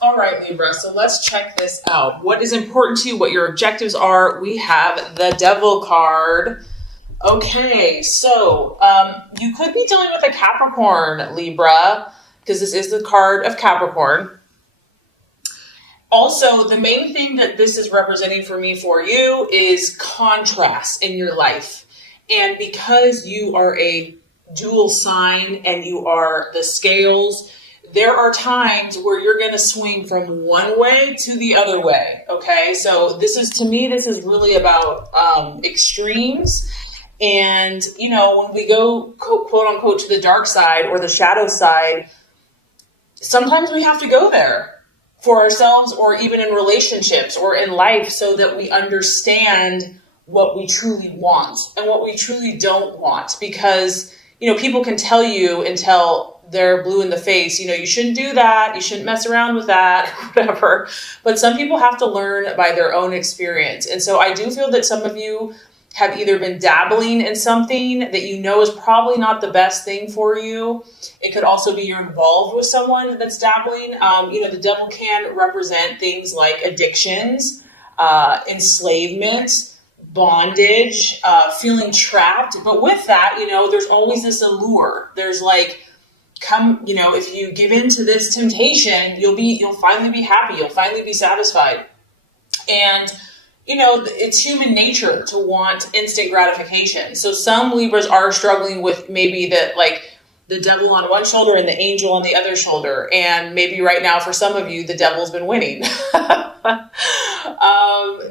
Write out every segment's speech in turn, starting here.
All right, Libra, so let's check this out. What is important to you, what your objectives are? We have the Devil card. Okay, so you could be dealing with a Capricorn, Libra, because this is the card of Capricorn. Also, the main thing that this is representing for me for you is contrast in your life. And because you are a dual sign and you are the scales, there are times where you're going to swing from one way to the other way. Okay, so this is really about extremes. And, when we go quote unquote to the dark side or the shadow side, sometimes we have to go there for ourselves or even in relationships or in life so that we understand what we truly want and what we truly don't want. Because, people can tell you until they're blue in the face, you shouldn't do that, you shouldn't mess around with that, whatever. But some people have to learn by their own experience. And so I do feel that some of you have either been dabbling in something that is probably not the best thing for you. It could also be you're involved with someone that's dabbling. The devil can represent things like addictions, enslavement, bondage, feeling trapped. But with that, there's always this allure. There's if you give in to this temptation, you'll finally be happy. You'll finally be satisfied. And it's human nature to want instant gratification. So some Libras are struggling with maybe the devil on one shoulder and the angel on the other shoulder. And maybe right now for some of you, the devil's been winning.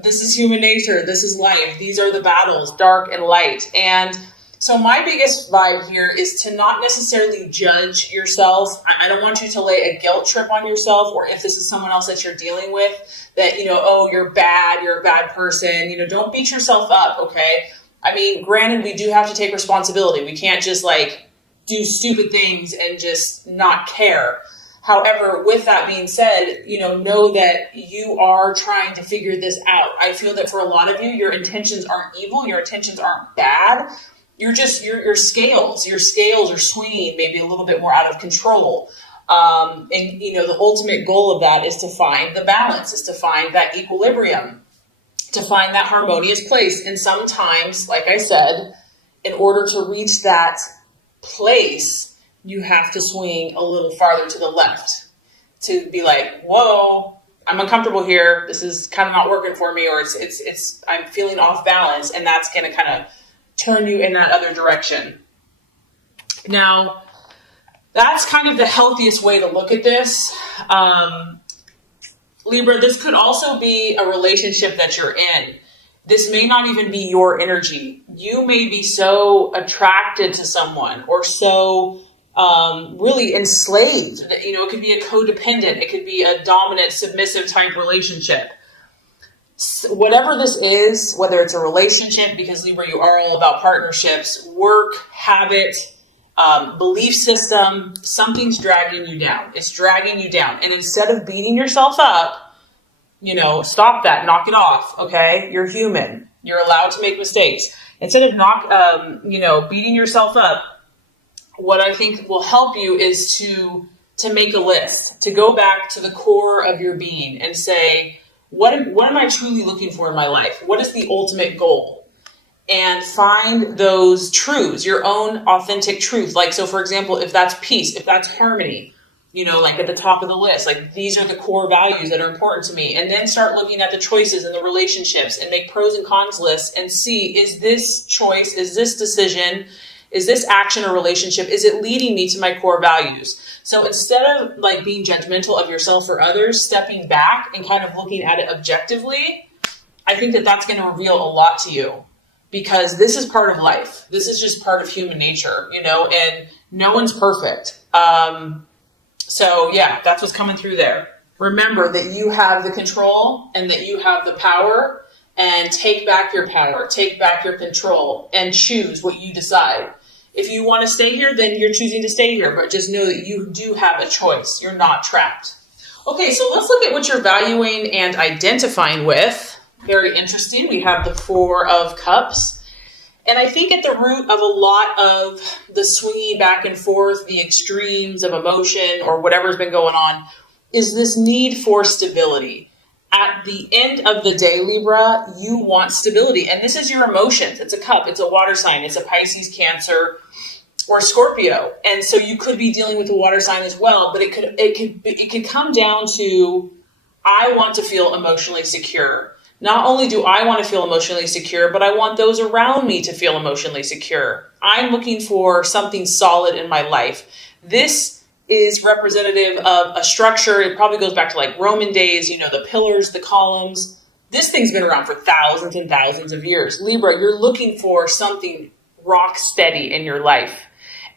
This is human nature. This is life. These are the battles, dark and light. And so my biggest vibe here is to not necessarily judge yourself. I don't want you to lay a guilt trip on yourself, or if this is someone else that you're dealing with, that, you're bad, you're a bad person. Don't beat yourself up, okay? I mean, granted, we do have to take responsibility. We can't just do stupid things and just not care. However, with that being said, know that you are trying to figure this out. I feel that for a lot of you, your intentions aren't evil. Your intentions aren't bad. You're just, your scales are swinging maybe a little bit more out of control. And the ultimate goal of that is to find the balance, is to find that equilibrium, to find that harmonious place. And sometimes, like I said, in order to reach that place, you have to swing a little farther to the left to be like, whoa, I'm uncomfortable here. This is kind of not working for me, or I'm feeling off balance. And that's going to kind of turn you in that other direction. Now, that's kind of the healthiest way to look at this. Libra, this could also be a relationship that you're in. This may not even be your energy. You may be so attracted to someone or so really enslaved that, it could be a codependent. It could be a dominant, submissive type relationship. Whatever this is, whether it's a relationship, because Libra, you are all about partnerships, work, habit, belief system, something's dragging you down. It's dragging you down. And instead of beating yourself up, stop that, knock it off. Okay. You're human. You're allowed to make mistakes. Instead of beating yourself up, what I think will help you is to make a list, to go back to the core of your being and say, what am I truly looking for in my life? What is the ultimate goal? And find those truths, your own authentic truth. So for example, if that's peace, if that's harmony, at the top of the list, these are the core values that are important to me. And then start looking at the choices and the relationships and make pros and cons lists and see, is this choice, is this decision, is this action or relationship, is it leading me to my core values? So instead of being judgmental of yourself or others, stepping back and kind of looking at it objectively, I think that that's going to reveal a lot to you, because this is part of life. This is just part of human nature, and no one's perfect. So yeah, that's what's coming through there. Remember that you have the control and that you have the power, and take back your power, take back your control, and choose what you decide. If you want to stay here, then you're choosing to stay here, but just know that you do have a choice. You're not trapped. Okay, so let's look at what you're valuing and identifying with. Very interesting. We have the Four of Cups. And I think at the root of a lot of the swinging back and forth, the extremes of emotion or whatever's been going on, is this need for stability. At the end of the day, Libra, you want stability. And this is your emotions. It's a cup. It's a water sign. It's a Pisces, Cancer, or Scorpio. And so you could be dealing with a water sign as well. But it could come down to, I want to feel emotionally secure. Not only do I want to feel emotionally secure, but I want those around me to feel emotionally secure. I'm looking for something solid in my life. This is representative of a structure. It probably goes back to like Roman days, the pillars, the columns. This thing's been around for thousands and thousands of years. Libra, you're looking for something rock steady in your life.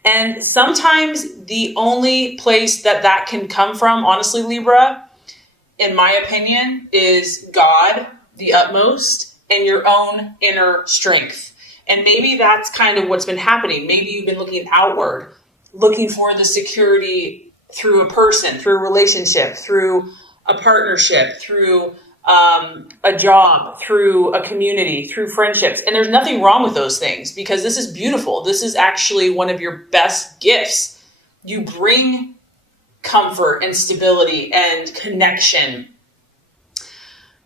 And sometimes the only place that can come from, honestly, Libra, in my opinion, is God, the utmost, and your own inner strength. And maybe that's kind of what's been happening. Maybe you've been looking outward, looking for the security through a person, through a relationship, through a partnership, through a job, through a community, through friendships. And there's nothing wrong with those things, because this is beautiful. This is actually one of your best gifts. You bring comfort and stability and connection.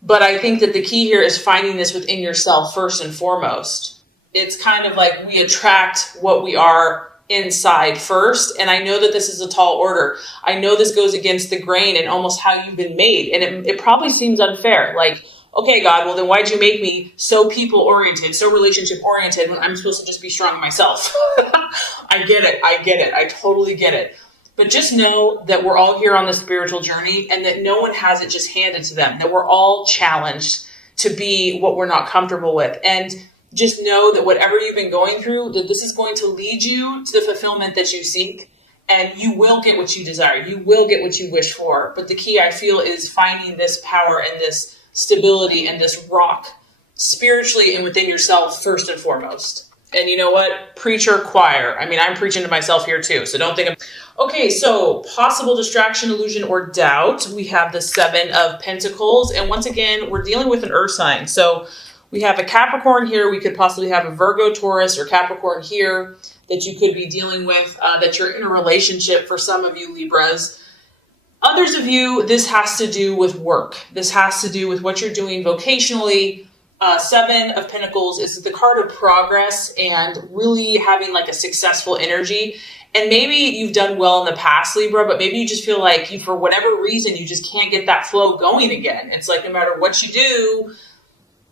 But I think that the key here is finding this within yourself first and foremost. It's kind of like we attract what we are inside first. And I know that this is a tall order. I know this goes against the grain and almost how you've been made. And it probably seems unfair. Like, okay, God, well then why'd you make me so people oriented, so relationship oriented when I'm supposed to just be strong myself? I get it. I totally get it. But just know that we're all here on the spiritual journey, and that no one has it just handed to them, that we're all challenged to be what we're not comfortable with. And just know that whatever you've been going through, that this is going to lead you to the fulfillment that you seek, and you will get what you desire. You will get what you wish for. But the key, I feel, is finding this power and this stability and this rock spiritually and within yourself first and foremost. And you know what? Preacher, choir. I mean, I'm preaching to myself here too, so don't think I'm... Okay, so possible distraction, illusion, or doubt. We have the 7 of Pentacles. And once again, we're dealing with an earth sign. So we have a Capricorn here. We could possibly have a Virgo, Taurus, or Capricorn here that you could be dealing with, that you're in a relationship for some of you Libras. Others of you, this has to do with work. This has to do with what you're doing vocationally. 7 of Pentacles is the card of progress and really having like a successful energy. And maybe you've done well in the past, Libra, but maybe you just feel like for whatever reason, you just can't get that flow going again. It's like no matter what you do,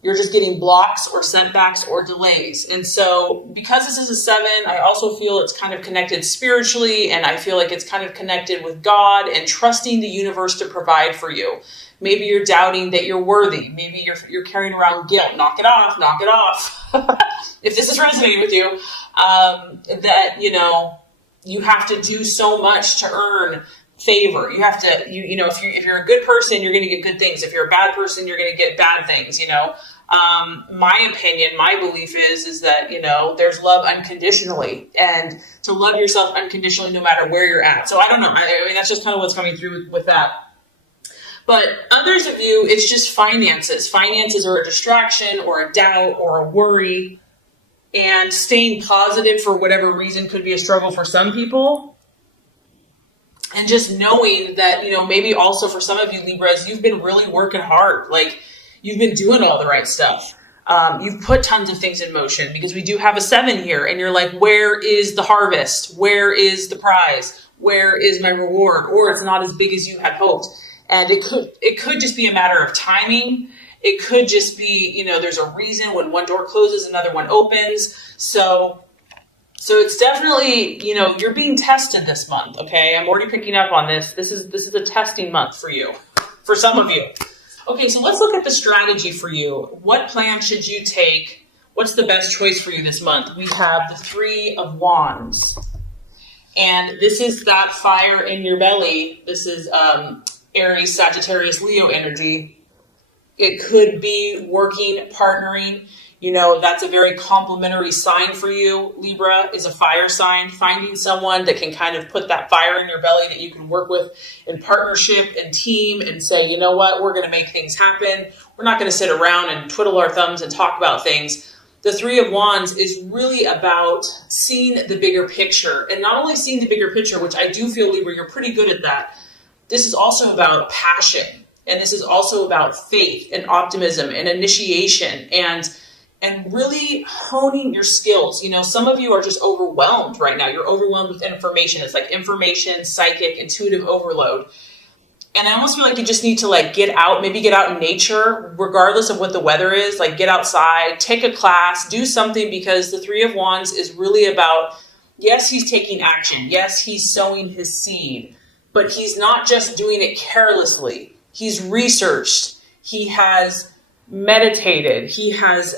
you're just getting blocks or setbacks or delays. And so because this is a 7, I also feel it's kind of connected spiritually, and I feel like it's kind of connected with God and trusting the universe to provide for you. Maybe you're doubting that you're worthy. Maybe you're carrying around guilt. Knock it off, knock it off. If this is resonating with you, that, you have to do so much to earn favor. You have to, if you're a good person, you're going to get good things. If you're a bad person, you're going to get bad things, My opinion, my belief is that, there's love unconditionally, and to love yourself unconditionally no matter where you're at. So I don't know. I mean, that's just kind of what's coming through with that. But others of you, it's just finances. Finances are a distraction or a doubt or a worry. And staying positive for whatever reason could be a struggle for some people. And just knowing that, maybe also for some of you Libras, you've been really working hard. Like, you've been doing all the right stuff. You've put tons of things in motion, because we do have a 7 here. And you're like, where is the harvest? Where is the prize? Where is my reward? Or it's not as big as you had hoped. And it could just be a matter of timing. It could just be, there's a reason when one door closes, another one opens. So it's definitely, you're being tested this month. Okay. I'm already picking up on this. This is a testing month for you, for some of you. Okay. So let's look at the strategy for you. What plan should you take? What's the best choice for you this month? We have the 3 of Wands, and this is that fire in your belly. This is, Aries, Sagittarius, Leo energy. It could be working, partnering. That's a very complementary sign for you. Libra is a fire sign. Finding someone that can kind of put that fire in your belly that you can work with in partnership and team and say, you know what, we're going to make things happen. We're not going to sit around and twiddle our thumbs and talk about things. The 3 of Wands is really about seeing the bigger picture, and not only seeing the bigger picture, which I do feel, Libra, you're pretty good at that. this is also about passion. And this is also about faith and optimism and initiation and really honing your skills. Some of you are just overwhelmed right now. You're overwhelmed with information. It's like information, psychic, intuitive overload. And I almost feel like you just need to get out, maybe get out in nature, regardless of what the weather is, get outside, take a class, do something, because the Three of Wands is really about, yes, he's taking action. Yes, he's sowing his seed, but he's not just doing it carelessly. He's researched. He has meditated. He has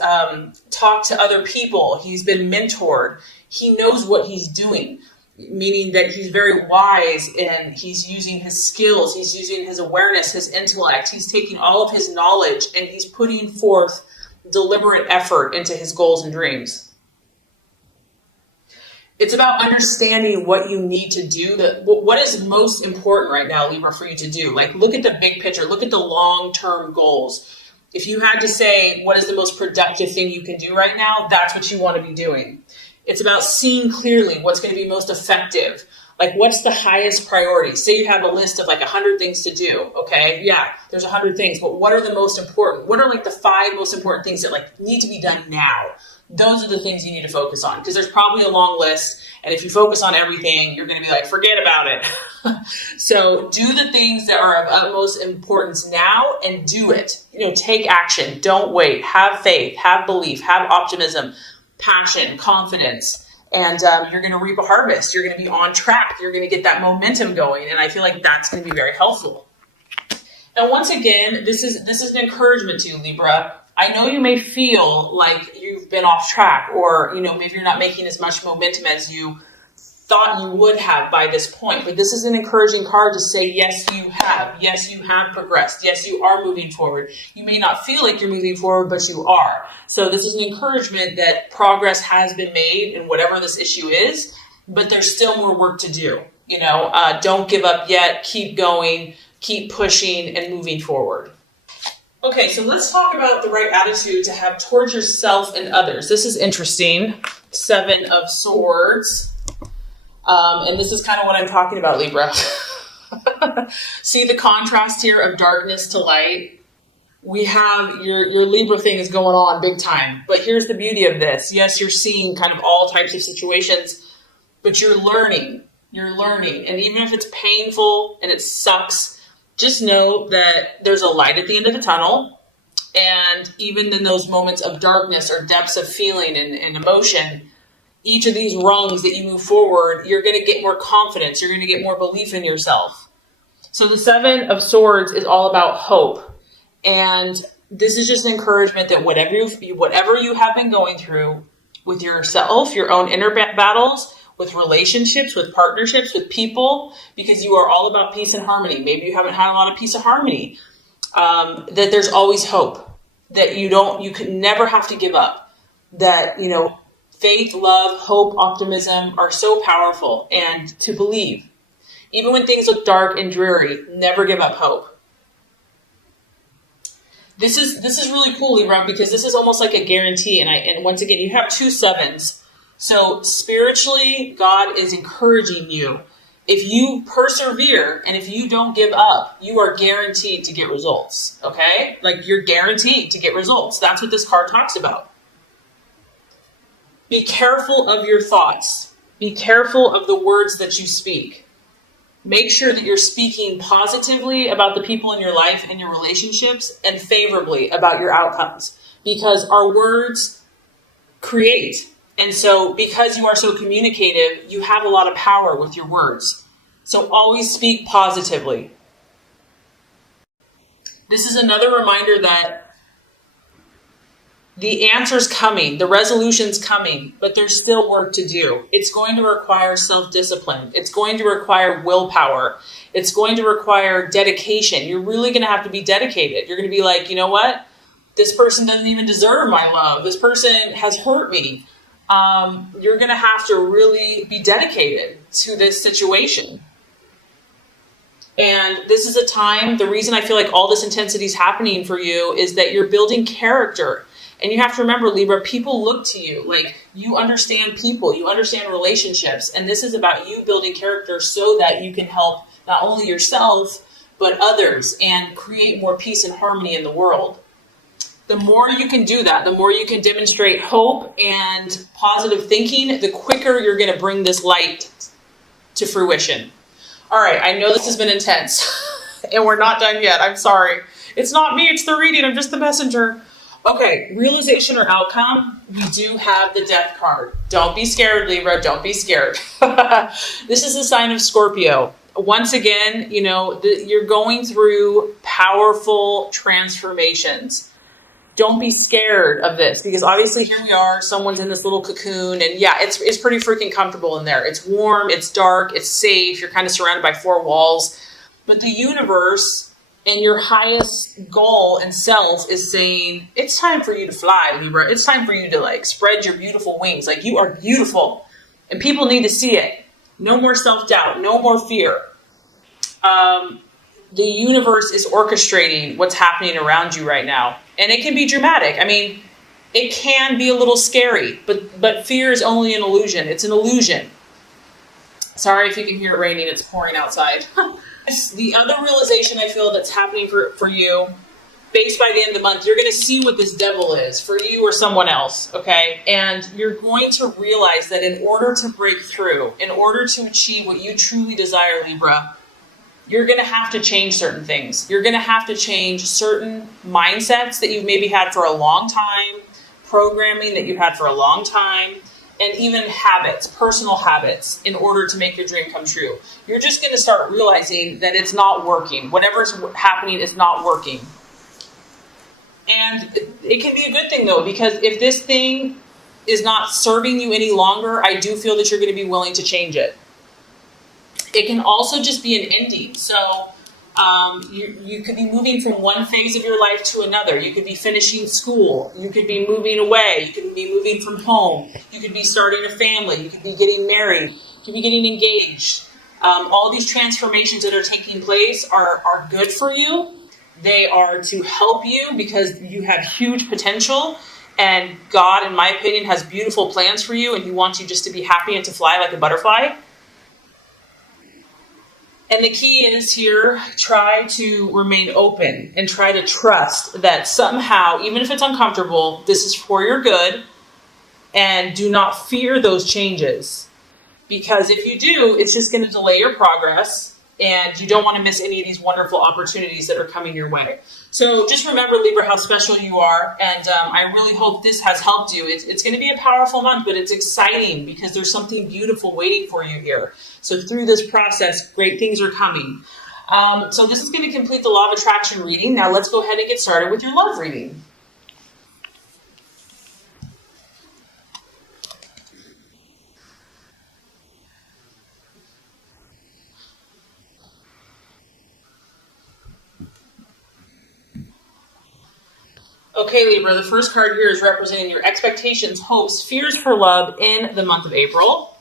talked to other people. He's been mentored. He knows what he's doing, meaning that he's very wise and he's using his skills. He's using his awareness, his intellect. He's taking all of his knowledge and he's putting forth deliberate effort into his goals and dreams. It's about understanding what you need to do, what is most important right now, Libra, for you to do. Look at the big picture, look at the long-term goals. If you had to say, what is the most productive thing you can do right now, that's what you want to be doing. It's about seeing clearly what's going to be most effective. What's the highest priority? Say you have a list of 100 things to do. Okay. Yeah, there's 100 things, but what are the most important? What are the 5 most important things that need to be done now? Those are the things you need to focus on, because there's probably a long list. And if you focus on everything, you're going to be forget about it. So do the things that are of utmost importance now and do it. Take action. Don't wait. Have faith, have belief, have optimism, passion, confidence. And you're going to reap a harvest. You're going to be on track. You're going to get that momentum going. And I feel like that's going to be very helpful. And once again, this is an encouragement to you, Libra. I know you may feel like you've been off track, or, maybe you're not making as much momentum as you thought you would have by this point. But this is an encouraging card to say, yes, you have. Yes, you have progressed. Yes, you are moving forward. You may not feel like you're moving forward, but you are. So this is an encouragement that progress has been made in whatever this issue is, but there's still more work to do. Don't give up yet. Keep going, keep pushing and moving forward. Okay, so let's talk about the right attitude to have towards yourself and others. This is interesting. 7 of Swords. And this is kind of what I'm talking about, Libra. See the contrast here of darkness to light? We have your Libra thing is going on big time. But here's the beauty of this. Yes, you're seeing kind of all types of situations, but you're learning. You're learning. And even if it's painful and it sucks, just know that there's a light at the end of the tunnel. And even in those moments of darkness or depths of feeling and emotion, each of these rungs that you move forward, you're going to get more confidence. You're going to get more belief in yourself. So the 7 of Swords is all about hope. And this is just an encouragement that whatever you have been going through with yourself, your own inner battles, with relationships, with partnerships, with people, because you are all about peace and harmony. Maybe you haven't had a lot of peace and harmony. That there's always hope. That you can never have to give up. That, faith, love, hope, optimism are so powerful, and to believe. Even when things look dark and dreary, never give up hope. This is really cool, Libra, because this is almost like a guarantee. And once again, you have 2 sevens. So spiritually, God is encouraging you. If you persevere and if you don't give up, you are guaranteed to get results. Okay? You're guaranteed to get results. That's what this card talks about. Be careful of your thoughts. Be careful of the words that you speak. Make sure that you're speaking positively about the people in your life and your relationships, and favorably about your outcomes, because our words create. And so because you are so communicative, you have a lot of power with your words. So always speak positively. This is another reminder that the answer's coming, the resolution's coming, but there's still work to do. It's going to require self-discipline. It's going to require willpower. It's going to require dedication. You're really going to have to be dedicated. You're going to be like, you know what? This person doesn't even deserve my love. This person has hurt me. You're going to have to really be dedicated to this situation. And this is a time, the reason I feel like all this intensity is happening for you is that you're building character. And you have to remember, Libra, people look to you. You understand people, you understand relationships. And this is about you building character so that you can help not only yourself, but others, and create more peace and harmony in the world. The more you can do that, the more you can demonstrate hope and positive thinking, the quicker you're going to bring this light to fruition. All right, I know this has been intense, and we're not done yet. I'm sorry. It's not me, it's the reading. I'm just the messenger. Okay, realization or outcome, we do have the death card. Don't be scared, Libra. Don't be scared. This is a sign of Scorpio. Once again, you're going through powerful transformations. Don't be scared of this, because obviously here we are, someone's in this little cocoon, and yeah, it's pretty freaking comfortable in there. It's warm, it's dark, it's safe, you're kind of surrounded by four walls. But the universe and your highest goal and self is saying, it's time for you to fly, Libra. It's time for you to spread your beautiful wings. You are beautiful, and people need to see it. No more self-doubt, no more fear. The universe is orchestrating what's happening around you right now. And it can be dramatic. I mean, it can be a little scary, but fear is only an illusion. It's an illusion. Sorry if you can hear it raining. It's pouring outside. The other realization I feel that's happening for you, based by the end of the month, you're going to see what this devil is for you or someone else, okay? And you're going to realize that in order to break through, in order to achieve what you truly desire, Libra, you're going to have to change certain things. You're going to have to change certain mindsets that you've maybe had for a long time, programming that you've had for a long time, and even habits, personal habits, in order to make your dream come true. You're just going to start realizing that it's not working. Whatever's happening is not working. And it can be a good thing, though, because if this thing is not serving you any longer, I do feel that you're going to be willing to change it. It can also just be an ending. So you could be moving from one phase of your life to another. You could be finishing school. You could be moving away. You could be moving from home. You could be starting a family. You could be getting married. You could be getting engaged. All these transformations that are taking place are good for you. They are to help you because you have huge potential. And God, in my opinion, has beautiful plans for you. And He wants you just to be happy and to fly like a butterfly. And the key is here, try to remain open and try to trust that somehow, even if it's uncomfortable, this is for your good. And do not fear those changes. Because if you do, it's just going to delay your progress. And you don't want to miss any of these wonderful opportunities that are coming your way. So just remember, Libra, how special you are. And I really hope this has helped you. It's going to be a powerful month, but it's exciting because there's something beautiful waiting for you here. So through this process, great things are coming. So this is going to complete the Law of Attraction reading. Now let's go ahead and get started with your love reading. Okay, Libra, the first card here is representing your expectations, hopes, fears for love in the month of April.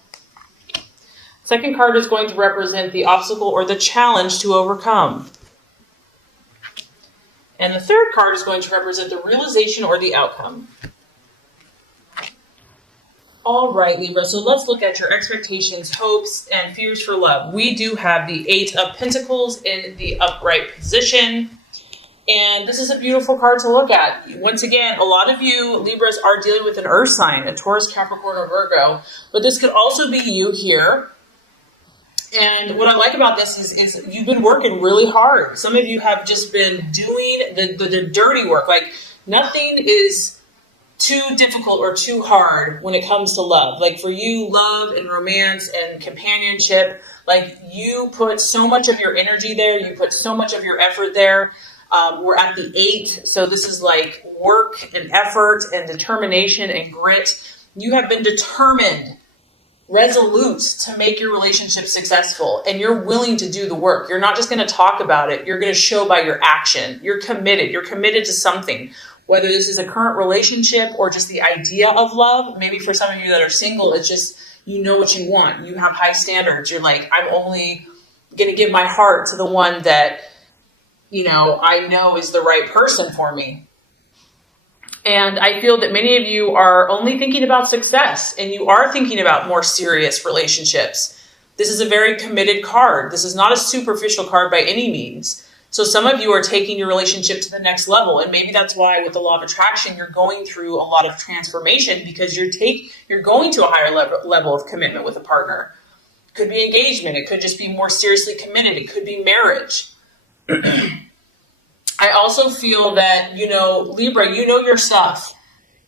Second card is going to represent the obstacle or the challenge to overcome. And the third card is going to represent the realization or the outcome. All right, Libra, so let's look at your expectations, hopes, and fears for love. We do have the Eight of Pentacles in the upright position. And this is a beautiful card to look at. Once again, a lot of you Libras are dealing with an earth sign, a Taurus, Capricorn, or Virgo. But this could also be you here. And what I like about this is you've been working really hard. Some of you have just been doing the dirty work. Like nothing is too difficult or too hard when it comes to love. Like for you, love and romance and companionship, like you put so much of your energy there. You put so much of your effort there. We're at the 8, so this is like work and effort and determination and grit. You have been determined, resolute to make your relationship successful, and you're willing to do the work. You're not just going to talk about it. You're going to show by your action. You're committed. You're committed to something, whether this is a current relationship or just the idea of love. Maybe for some of you that are single, it's just you know what you want. You have high standards. You're like, I'm only going to give my heart to the one that I know is the right person for me. And I feel that many of you are only thinking about success, and you are thinking about more serious relationships. This is a very committed card. This is not a superficial card by any means. So some of you are taking your relationship to the next level. And maybe that's why with the law of attraction, you're going through a lot of transformation because you're going to a higher level of commitment with a partner. It could be engagement. It could just be more seriously committed. It could be marriage. I also feel that, Libra, you know your stuff.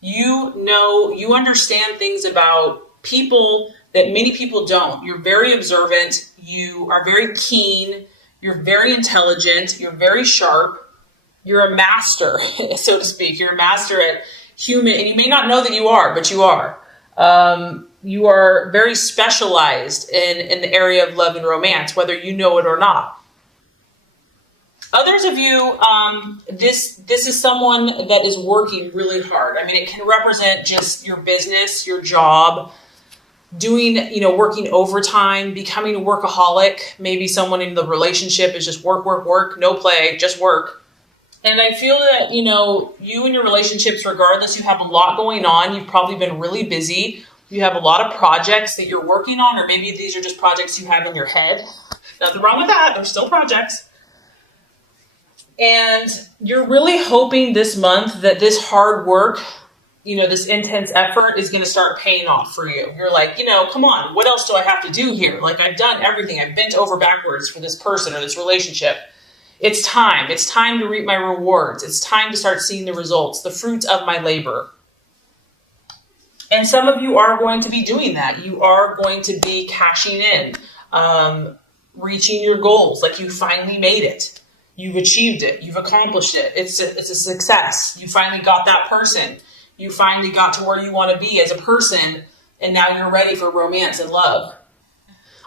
You understand things about people that many people don't. You're very observant. You are very keen. You're very intelligent. You're very sharp. You're a master, so to speak. You're a master at human, and you may not know that you are, but you are. You are very specialized in the area of love and romance, whether you know it or not. Others of you, this is someone that is working really hard. I mean, it can represent just your business, your job, doing, working overtime, becoming a workaholic. Maybe someone in the relationship is just work, work, work, no play, just work. And I feel that, you and your relationships, regardless, you have a lot going on. You've probably been really busy. You have a lot of projects that you're working on, or maybe these are just projects you have in your head. Nothing wrong with that. They're still projects. And you're really hoping this month that this hard work, this intense effort is going to start paying off for you. You're like, come on, what else do I have to do here? Like, I've done everything. I've bent over backwards for this person or this relationship. It's time. It's time to reap my rewards. It's time to start seeing the results, the fruits of my labor. And some of you are going to be doing that. You are going to be cashing in, reaching your goals. Like, you finally made it. You've achieved it. You've accomplished it. It's a success. You finally got that person. You finally got to where you want to be as a person, and now you're ready for romance and love.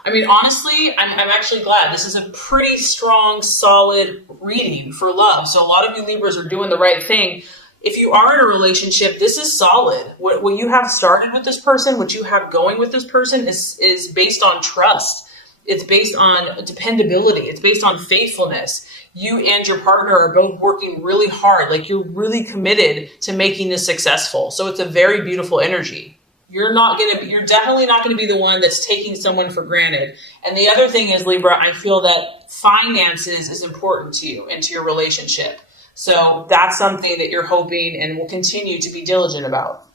I mean, honestly, I'm actually glad. This is a pretty strong, solid reading for love. So a lot of you Libras are doing the right thing. If you are in a relationship, this is solid. What you have started with this person, what you have going with this person is based on trust. It's based on dependability. It's based on faithfulness. You and your partner are both working really hard. Like, you're really committed to making this successful. So it's a very beautiful energy. You're definitely not going to be the one that's taking someone for granted. And the other thing is, Libra, I feel that finances is important to you and to your relationship. So that's something that you're hoping and will continue to be diligent about.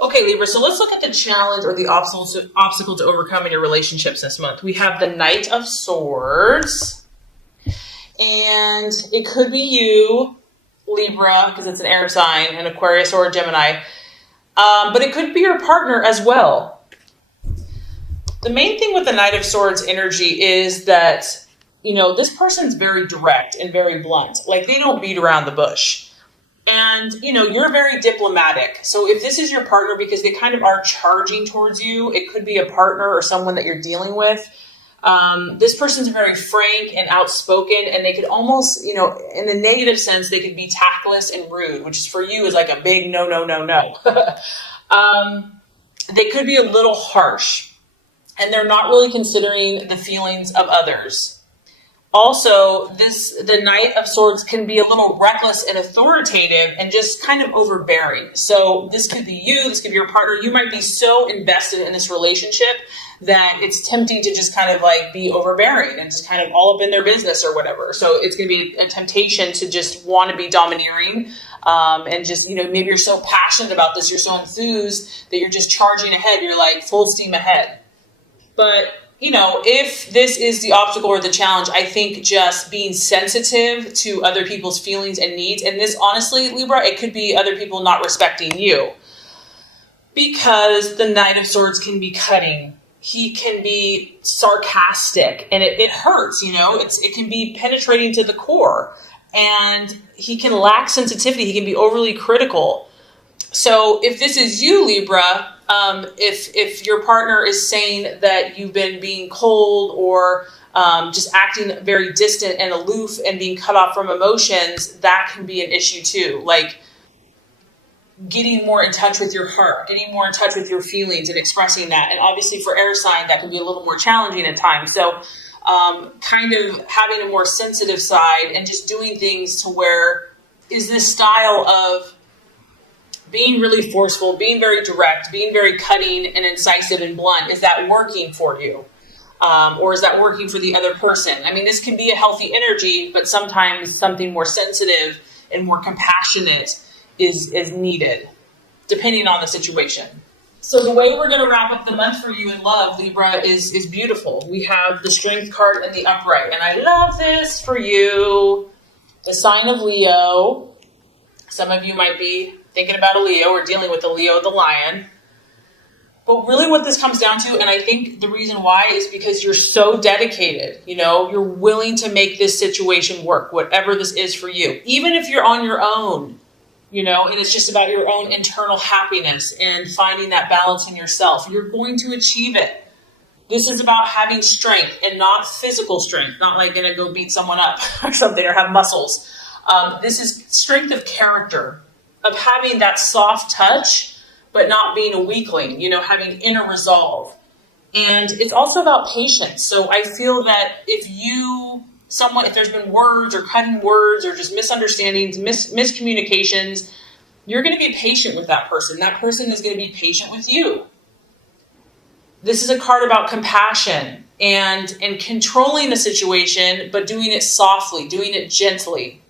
Okay, Libra, so let's look at the challenge or the obstacle to overcome in your relationships this month. We have the Knight of Swords. And it could be you, Libra, because it's an air sign, an Aquarius or a Gemini. But it could be your partner as well. The main thing with the Knight of Swords energy is that, this person's very direct and very blunt. Like, they don't beat around the bush. And, you're very diplomatic. So if this is your partner, because they kind of are charging towards you, it could be a partner or someone that you're dealing with. This person's very frank and outspoken, and they could almost, in the negative sense, they could be tactless and rude, which is for you is like a big no, no, no, no. They could be a little harsh, and they're not really considering the feelings of others. Also, the Knight of Swords can be a little reckless and authoritative and just kind of overbearing. So this could be you, this could be your partner. You might be so invested in this relationship that it's tempting to just kind of like be overbearing and just kind of all up in their business or whatever. So it's going to be a temptation to just want to be domineering and just, maybe you're so passionate about this, you're so enthused that you're just charging ahead. You're like full steam ahead. But if this is the obstacle or the challenge, I think just being sensitive to other people's feelings and needs, and this, honestly, Libra, it could be other people not respecting you. Because the Knight of Swords can be cutting. He can be sarcastic, and it hurts, it can be penetrating to the core. And he can lack sensitivity. He can be overly critical. So if this is you, Libra, if your partner is saying that you've been being cold or just acting very distant and aloof and being cut off from emotions, that can be an issue too. Like getting more in touch with your heart, getting more in touch with your feelings and expressing that. And obviously for air sign, that can be a little more challenging at times. So kind of having a more sensitive side and just doing things to where is this style of being really forceful, being very direct, being very cutting and incisive and blunt, is that working for you? Or is that working for the other person? I mean, this can be a healthy energy, but sometimes something more sensitive and more compassionate is needed, depending on the situation. So the way we're going to wrap up the month for you in love, Libra, is beautiful. We have the Strength card and the Upright, and I love this for you. The sign of Leo. Some of you might be thinking about a Leo or dealing with a Leo, the lion. But really what this comes down to, and I think the reason why is because you're so dedicated, you're willing to make this situation work, whatever this is for you. Even if you're on your own, and it's just about your own internal happiness and finding that balance in yourself, you're going to achieve it. This is about having strength and not physical strength, not like going to go beat someone up or something or have muscles. This is strength of character, of having that soft touch, but not being a weakling, having inner resolve. And it's also about patience. So I feel that if there's been words or cutting words or just misunderstandings, miscommunications, you're going to be patient with that person. That person is going to be patient with you. This is a card about compassion and controlling the situation, but doing it softly, doing it gently.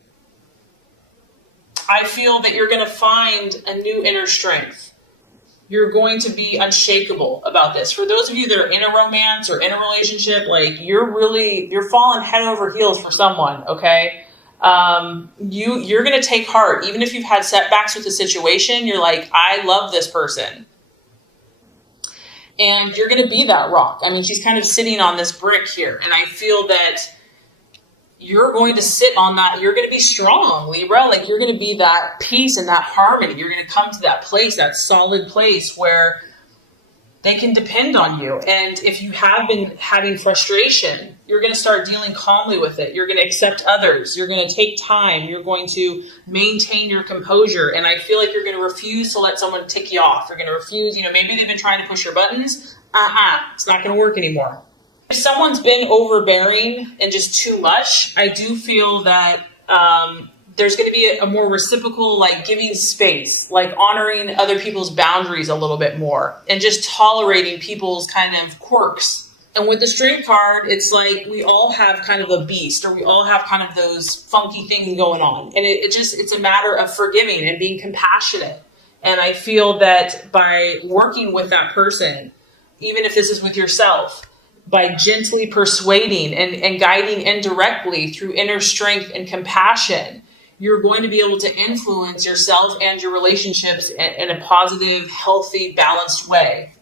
I feel that you're going to find a new inner strength. You're going to be unshakable about this. For those of you that are in a romance or in a relationship, you're falling head over heels for someone, okay? You're going to take heart. Even if you've had setbacks with the situation, you're like, I love this person. And you're going to be that rock. I mean, she's kind of sitting on this brick here. And I feel that you're going to sit on that. You're going to be strong, Libra. You're going to be that peace and that harmony. You're going to come to that place, that solid place where they can depend on you. And if you have been having frustration, you're going to start dealing calmly with it. You're going to accept others. You're going to take time. You're going to maintain your composure. And I feel like you're going to refuse to let someone tick you off. You're going to refuse, maybe they've been trying to push your buttons. It's not going to work anymore. If someone's been overbearing and just too much, I do feel that there's going to be a more reciprocal, giving space, honoring other people's boundaries a little bit more and just tolerating people's kind of quirks. And with the Strength card, it's like we all have kind of a beast, or we all have kind of those funky things going on. And it's a matter of forgiving and being compassionate. And I feel that by working with that person, even if this is with yourself, by gently persuading and guiding indirectly through inner strength and compassion, you're going to be able to influence yourself and your relationships in a positive, healthy, balanced way.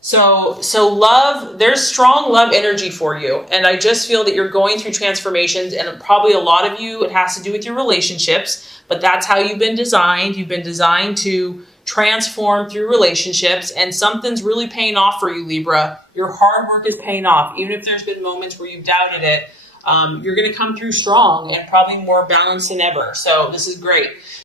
So love, there's strong love energy for you. And I just feel that you're going through transformations, and probably a lot of you, it has to do with your relationships, but that's how you've been designed. You've been designed to transform through relationships, and something's really paying off for you, Libra. Your hard work is paying off. Even if there's been moments where you've doubted it, you're going to come through strong and probably more balanced than ever. So this is great.